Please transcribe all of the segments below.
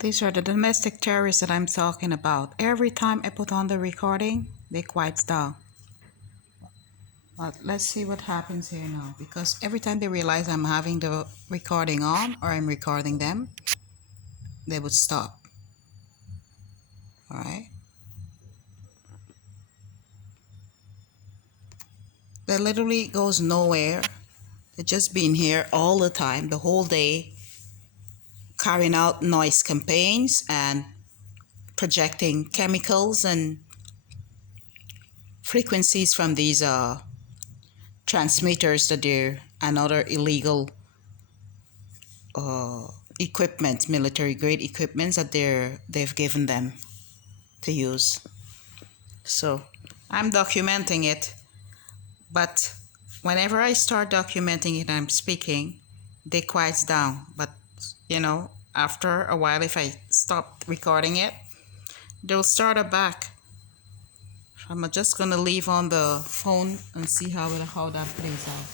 These are the domestic terrorists that I'm talking about. Every time I put on the recording, they quiet down. But let's see what happens here now. Because every time they realize I'm having the recording on or I'm recording them, they would stop. All right. They literally goes nowhere. They're just being here all the time, the whole day, carrying out noise campaigns and projecting chemicals and frequencies from these transmitters that they're and other illegal uh, equipment, military grade equipment that they've given them to use. So I'm documenting it, but whenever I start documenting it, I'm speaking, they quiet down. But after a while, if I stop recording it, they'll start it back. I'm just gonna leave on the phone and see how that plays out.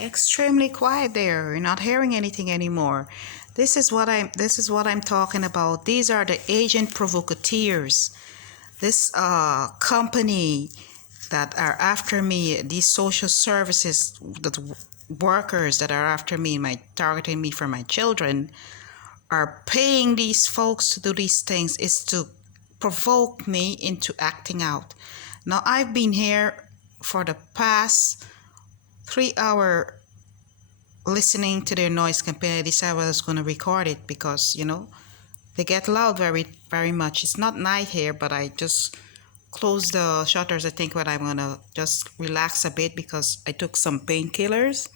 Extremely quiet there. You're not hearing anything anymore. This is what I'm talking about. These are the agent provocateurs. This company that are after me, these social services, the workers that are after me, targeting me for my children, are paying these folks to do these things is to provoke me into acting out. Now I've been here for the past 3 hour listening to their noise campaign. I decided I was going to record it because they get loud very very much. It's not night here, but I just closed the shutters. I think when I'm gonna just relax a bit because I took some painkillers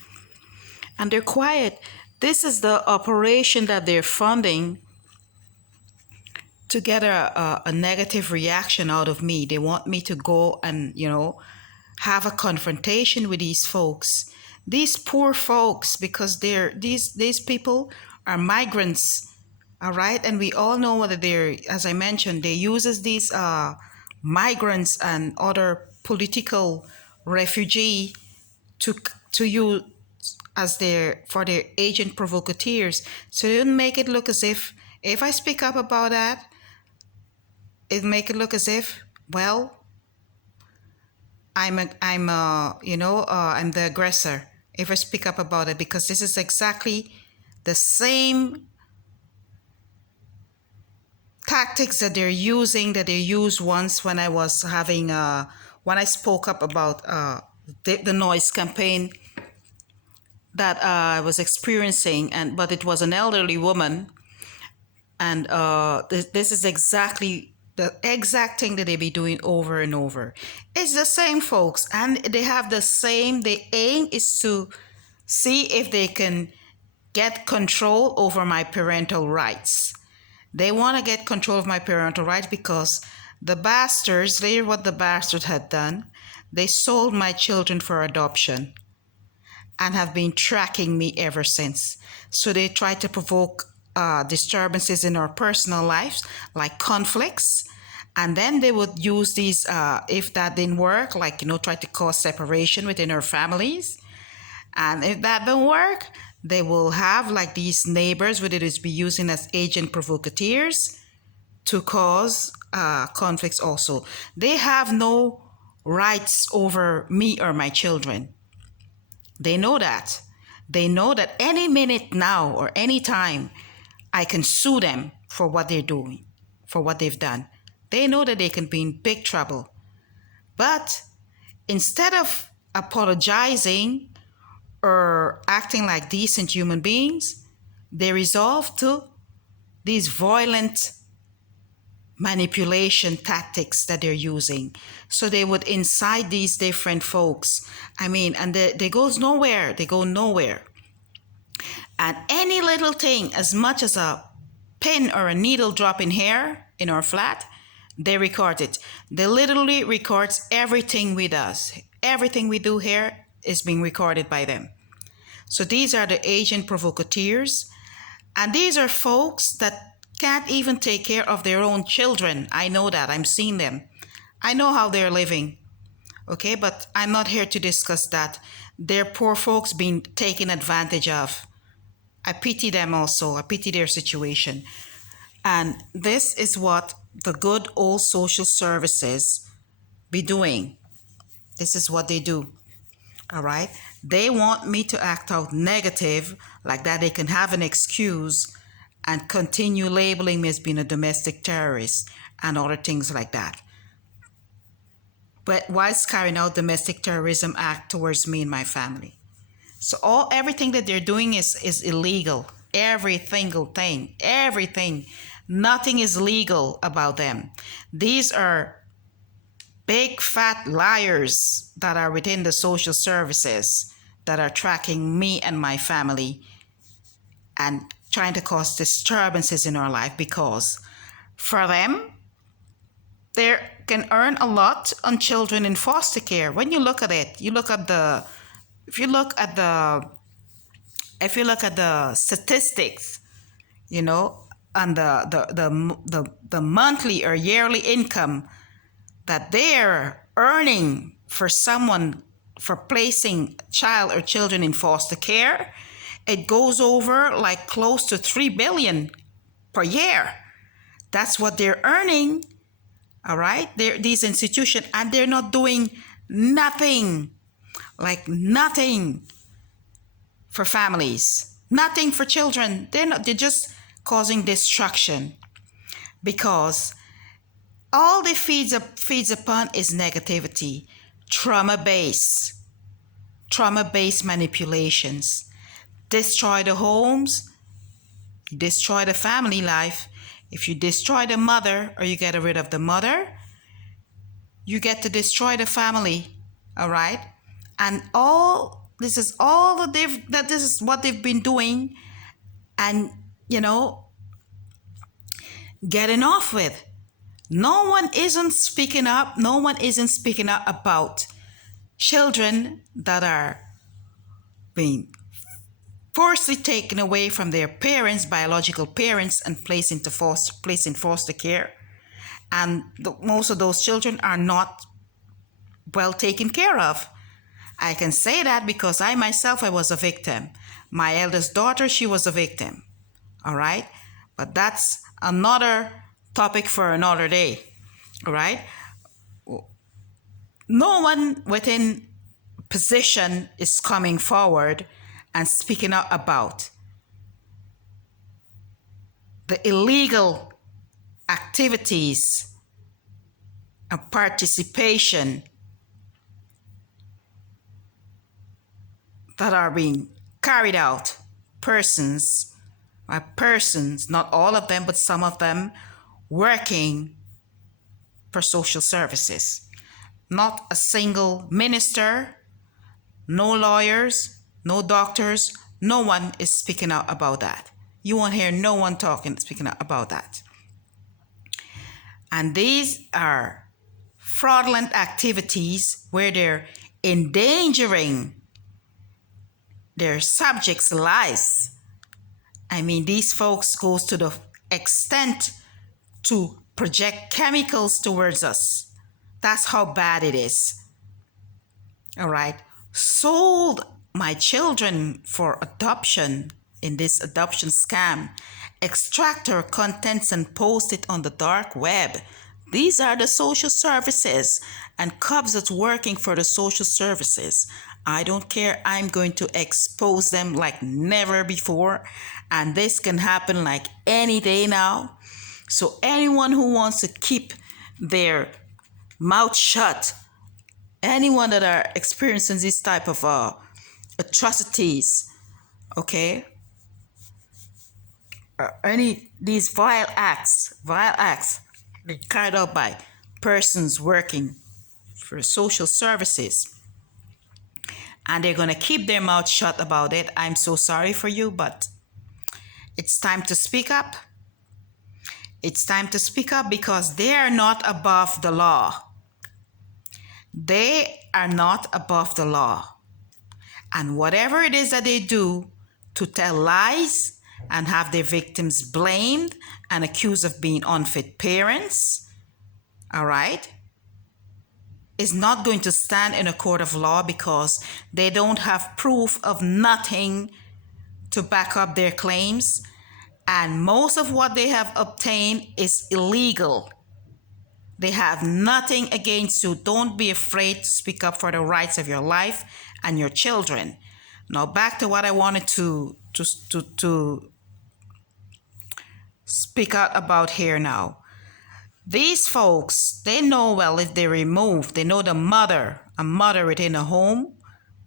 and they're quiet. This is the operation that they're funding to get a negative reaction out of me. They want me to go and have a confrontation with these folks, these poor folks, because these people are migrants, all right, and we all know whether they're, as I mentioned, they uses these migrants and other political refugee to use as their agent provocateurs. So they don't make it look as if I speak up about that, it make it look as if, well, I'm the aggressor if I speak up about it, because this is exactly the same tactics that they're using that they used once when I was having when I spoke up about the noise campaign that I was experiencing, but it was an elderly woman, and this is exactly the exact thing that they be doing over and over. It's the same folks, and they have the same. The aim is to see if they can get control over my parental rights. They want to get control of my parental rights because the bastards, later what the bastards had done, they sold my children for adoption and have been tracking me ever since. So they try to provoke disturbances in our personal lives, like conflicts. And then they would use these, if that didn't work, like, try to cause separation within our families. And if that don't work, they will have like these neighbors, whether it is be using as agent provocateurs to cause conflicts also. They have no rights over me or my children. They know that. They know that any minute now or any time I can sue them for what they're doing, for what they've done. They know that they can be in big trouble. But instead of apologizing or acting like decent human beings, they resolve to these violent manipulation tactics that they're using. So they would incite these different folks. I mean, and they goes nowhere. They go nowhere. And any little thing, as much as a pin or a needle drop in hair in our flat, they record it. They literally records everything we does. Everything we do here is being recorded by them. So these are the agent provocateurs. And these are folks that can't even take care of their own children. I know that. I'm seeing them. I know how they're living. Okay, but I'm not here to discuss that. They're poor folks being taken advantage of. I pity them also. I pity their situation. And this is what the good old social services be doing. This is what they do. All right. They want me to act out negative, like that they can have an excuse and continue labeling me as being a domestic terrorist and other things like that. But whilst carrying out domestic terrorism act towards me and my family. So everything that they're doing is illegal. Every single thing. Everything. Nothing is legal about them. These are big fat liars that are within the social services that are tracking me and my family and trying to cause disturbances in our life, because for them, they can earn a lot on children in foster care. When you look at it, if you look at the statistics, you know, and the monthly or yearly income that they're earning for someone for placing child or children in foster care, it goes over like close to 3 billion per year. That's what they're earning. All right, these institutions, and they're not doing nothing, like nothing for families, nothing for children. They're just causing destruction, because all they feeds upon is negativity, trauma-based manipulations. Destroy the homes, destroy the family life. If you destroy the mother, or you get rid of the mother, you get to destroy the family. All right, and this is what they've been doing, and getting off with. No one isn't speaking up. No one isn't speaking up about children that are being forcibly taken away from their parents, biological parents, and placed in foster care. And most of those children are not well taken care of. I can say that because I myself was a victim. My eldest daughter, she was a victim. All right? But that's another topic for another day. All right? No one within position is coming forward and speaking out about the illegal activities and participation that are being carried out. Persons, not all of them, but some of them, working for social services. Not a single minister, no lawyers, no doctors, no one is speaking out about that. You won't hear no one speaking out about that. And these are fraudulent activities where they're endangering their subjects' lives. I mean, these folks goes to the extent to project chemicals towards us. That's how bad it is. All right. Sold my children for adoption in this adoption scam. Extract their contents and post it on the dark web. These are the social services and cops that's working for the social services. I don't care. I'm going to expose them like never before. And this can happen like any day now. So anyone who wants to keep their mouth shut, anyone that are experiencing this type of atrocities, okay, these vile acts, They're carried out by persons working for social services. And they're going to keep their mouth shut about it. I'm so sorry for you, but it's time to speak up. It's time to speak up because they are not above the law. They are not above the law. And whatever it is that they do to tell lies and have their victims blamed and accused of being unfit parents, all right, is not going to stand in a court of law because they don't have proof of nothing to back up their claims. And most of what they have obtained is illegal. They have nothing against you. Don't be afraid to speak up for the rights of your life and your children. Now back to what I wanted to speak out about here now. These folks, they know well if they remove, they know a mother within a home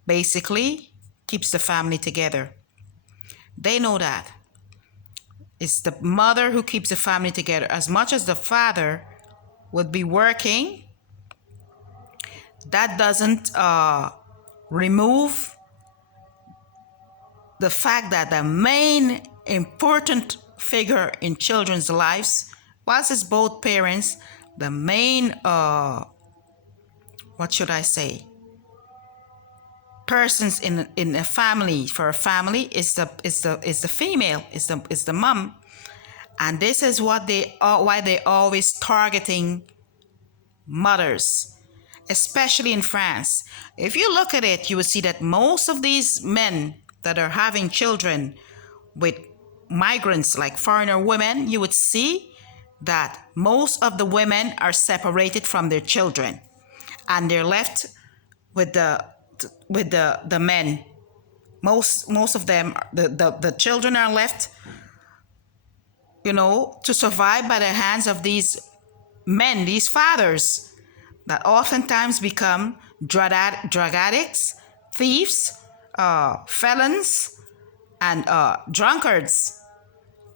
basically keeps the family together. They know that. It's the mother who keeps the family together. As much as the father would be working, that doesn't remove the fact that the main important figure in children's lives, whilst it's both parents, the main persons in a family, for a family, is the female, is the mom. And this is what why they always targeting mothers, especially in France. If you look at it, you will see that most of these men that are having children with migrants, like foreigner women, you would see that most of the women are separated from their children and they're left with the men. Most of them, the children are left, to survive by the hands of these men, these fathers that oftentimes become drug addicts, thieves, felons, and drunkards.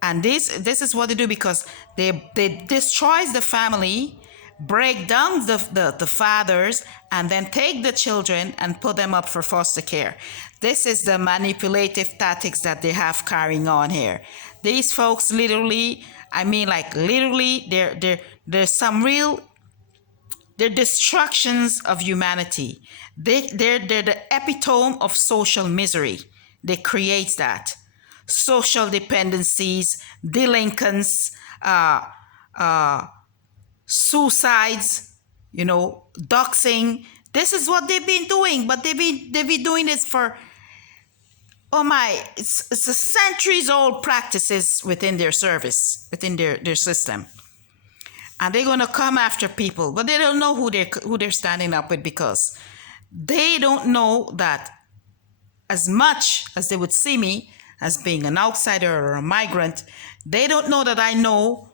And this is what they do because they destroy the family, break down the fathers, and then take the children and put them up for foster care. This is the manipulative tactics that they have carrying on here. These folks literally, there's some real, they're destructions of humanity. They're the epitome of social misery. They create that. Social dependencies, delinquents, suicides, doxing. This is what they've been doing, but they've been doing this for, it's a centuries old practices within their service, within their system. And they're gonna come after people, but they don't know who they're standing up with because they don't know that as much as they would see me as being an outsider or a migrant, they don't know that I know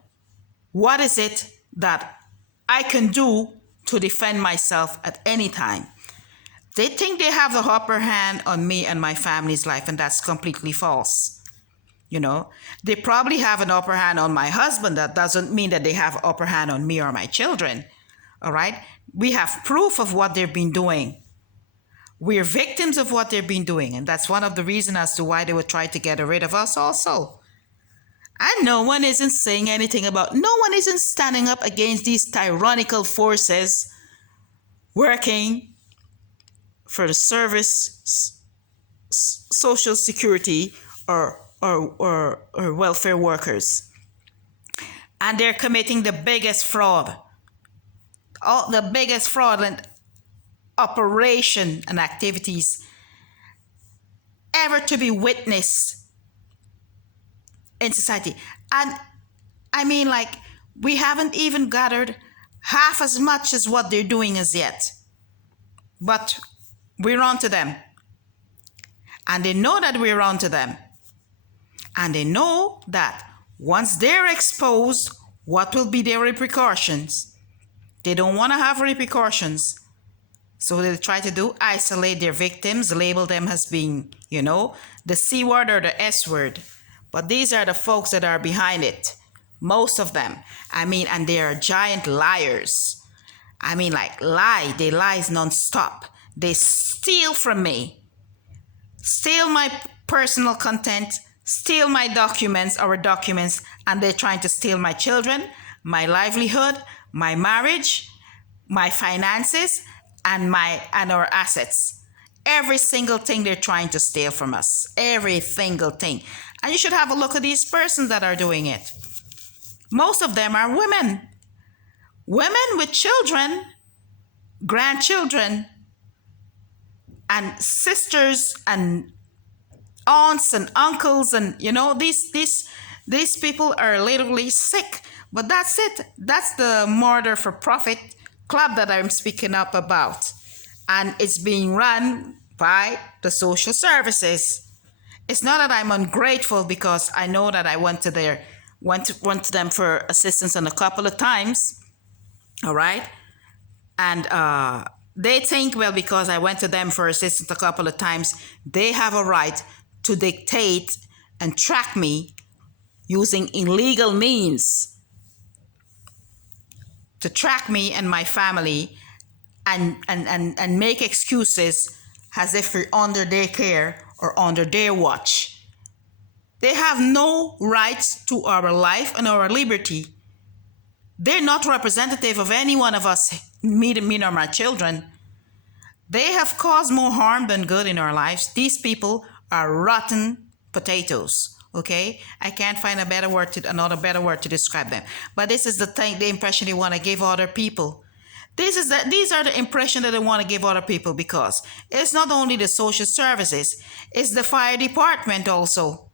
what is it that I can do to defend myself at any time. They think they have the upper hand on me and my family's life, and that's completely false. They probably have an upper hand on my husband. That doesn't mean that they have an upper hand on me or my children. All right? We have proof of what they've been doing. We're victims of what they've been doing, and that's one of the reasons as to why they would try to get rid of us also. And no one isn't saying anything no one isn't standing up against these tyrannical forces working for the service, social security, or welfare workers. And they're committing the biggest fraud, the biggest fraudulent operation and activities ever to be witnessed in society. And we haven't even gathered half as much as what they're doing as yet. But we're on to them. And they know that we're on to them. And they know that once they're exposed, what will be their repercussions? They don't want to have repercussions. So they try to isolate their victims, label them as being, the C word or the S word. But these are the folks that are behind it. Most of them. I mean, and they are giant liars. I mean, like, they lies nonstop. They steal from me, steal my personal content, steal my documents, our documents, and they're trying to steal my children, my livelihood, my marriage, my finances, and our assets. Every single thing they're trying to steal from us. Every single thing. And you should have a look at these persons that are doing it. Most of them are women. Women with children, grandchildren, and sisters and aunts and uncles, and these people are literally sick. But that's it. That's the murder for profit club that I'm speaking up about. And it's being run by the social services. It's not that I'm ungrateful, because I know that I went to them for assistance on a couple of times. All right. And they think, well, because I went to them for assistance a couple of times, they have a right to dictate and track me using illegal means, to track me and my family, and make excuses as if we're under their care or under their watch. They have no rights to our life and our liberty. They're not representative of any one of us, me or my children. They have caused more harm than good in our lives. These people are rotten potatoes. Okay, I can't find another better word to describe them. But this is the impression they want to give other people. These are the impression that they want to give other people, because it's not only the social services, it's the fire department also.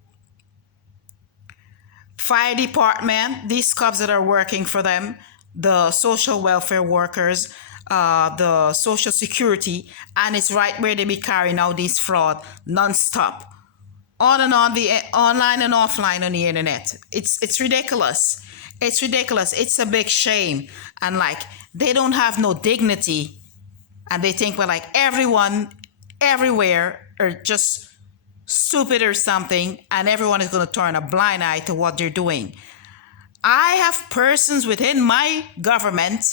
Fire department, these cops that are working for them, the social welfare workers, the social security, and it's right where they be carrying out this fraud non-stop. On and on, the online and offline on the internet. It's ridiculous. It's ridiculous. It's a big shame. And like, they don't have no dignity. And they think, well, like, everyone everywhere are just stupid or something, and everyone is going to turn a blind eye to what they're doing. I have persons within my government,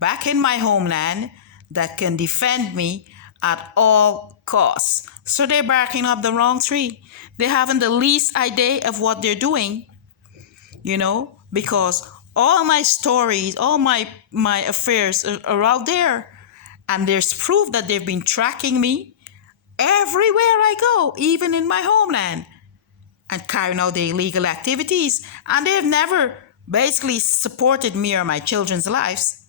back in my homeland, that can defend me at all costs. So they're barking up the wrong tree. They haven't the least idea of what they're doing, because all my stories, all my affairs are out there. And there's proof that they've been tracking me everywhere I go, even in my homeland, and carrying out their illegal activities. And they've never basically supported me or my children's lives.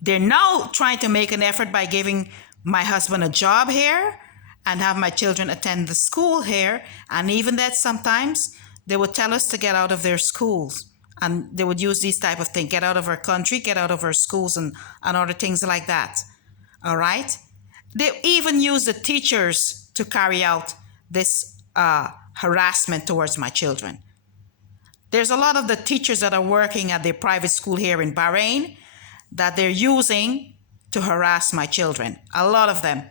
They're now trying to make an effort by giving my husband a job here and have my children attend the school here. And even that, sometimes they would tell us to get out of their schools. And they would use these type of things: get out of our country, get out of our schools, and other things like that. All right? They even use the teachers to carry out this harassment towards my children. There's a lot of the teachers that are working at their private school here in Bahrain that they're using to harass my children. A lot of them.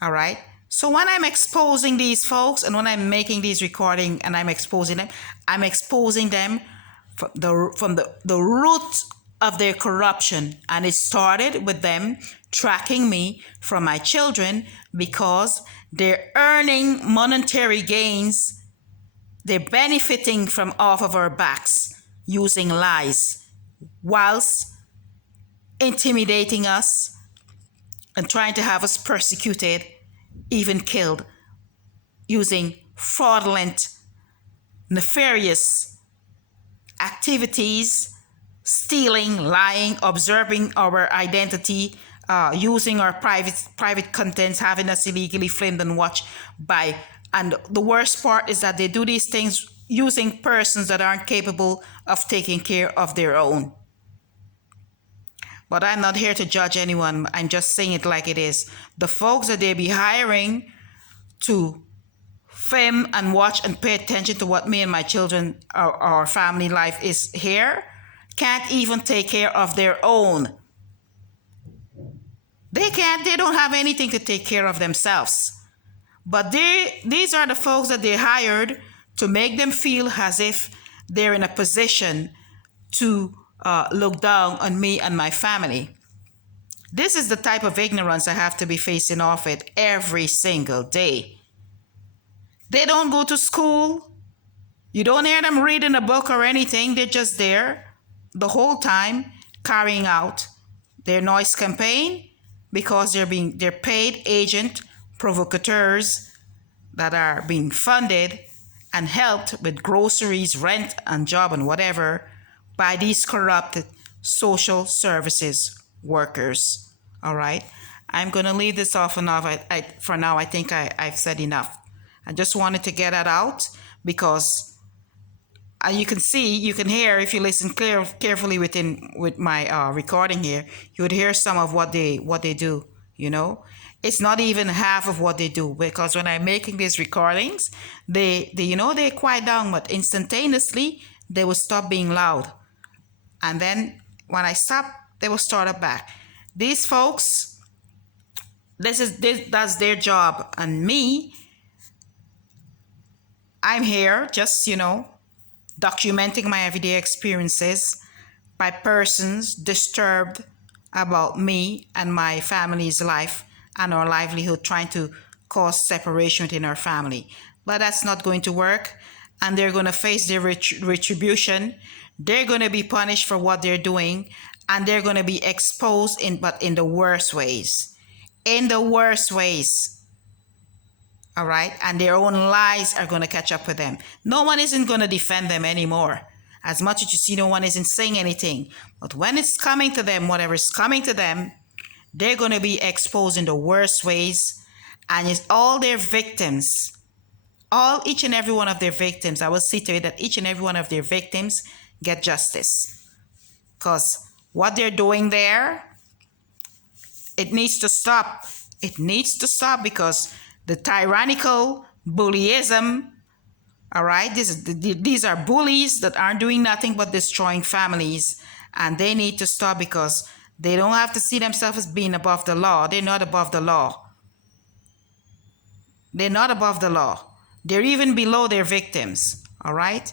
All right? So when I'm exposing these folks, and when I'm making these recordings and I'm exposing them from the root of their corruption. And it started with them tracking me from my children, because they're earning monetary gains. They're benefiting from off of our backs using lies, whilst intimidating us and trying to have us persecuted, even killed, using fraudulent, nefarious activities, stealing, lying, observing our identity, using our private contents, having us illegally filmed and watched by. And the worst part is that they do these things using persons that aren't capable of taking care of their own. But I'm not here to judge anyone. I'm just saying it like it is. The folks that they be hiring to film and watch and pay attention to what me and my children, our family life is here, can't even take care of their own. They don't have anything to take care of themselves. But these are the folks that they hired to make them feel as if they're in a position to look down on me and my family. This is the type of ignorance I have to be facing off with every single day. They don't go to school. You don't hear them reading a book or anything. They're just there the whole time carrying out their noise campaign because they're paid agent provocateurs that are being funded and helped with groceries, rent, and job and whatever by these corrupted social services workers. All right. I'm going to leave this off enough. For now, I think I've said enough. I just wanted to get that out because you can see, you can hear, if you listen carefully with my recording here, you would hear some of what they do. You know, it's not even half of what they do, because when I'm making these recordings, they quiet down, but instantaneously they will stop being loud, and then when I stop, they will start up back. These folks, that's their job, and me, I'm here just documenting my everyday experiences by persons disturbed about me and my family's life and our livelihood, trying to cause separation within our family. But that's not going to work, and they're going to face their retribution. They're going to be punished for what they're doing, and they're going to be exposed but in the worst ways. In the worst ways. All right? And their own lies are going to catch up with them. No one isn't going to defend them anymore. As much as you see, no one isn't saying anything. But when it's coming to them, whatever is coming to them, they're going to be exposed in the worst ways. And it's all their victims, each and every one of their victims, I will see to it that each and every one of their victims get justice. Because what they're doing there, it needs to stop. It needs to stop, because the tyrannical bullyism, all right, these are bullies that aren't doing nothing but destroying families, and they need to stop, because they don't have to see themselves as being above the law. They're not above the law. They're not above the law. They're even below their victims, all right?